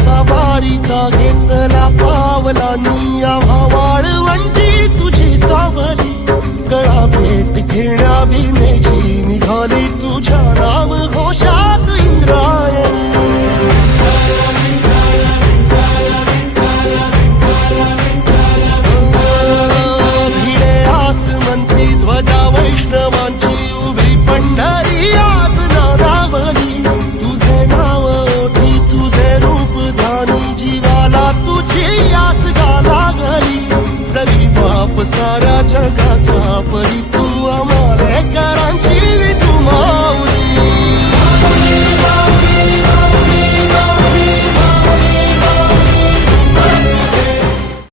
कसा वारीचा घेतला पावलांनी आव्हा वाळवंटी तुझी सावली गळा भेट घेण्या विनेची निघाली तुझ्या नाम घोषात इंद्रायणी भिडे आसमंती ध्वजा वैष्णवांची उभी पंढरी आज नारावली तुझे नाव ओठी तुझे रूप ध्यानी जीवाला तुझी आस गा लागली जरी बाप साऱ्या जगाचा परी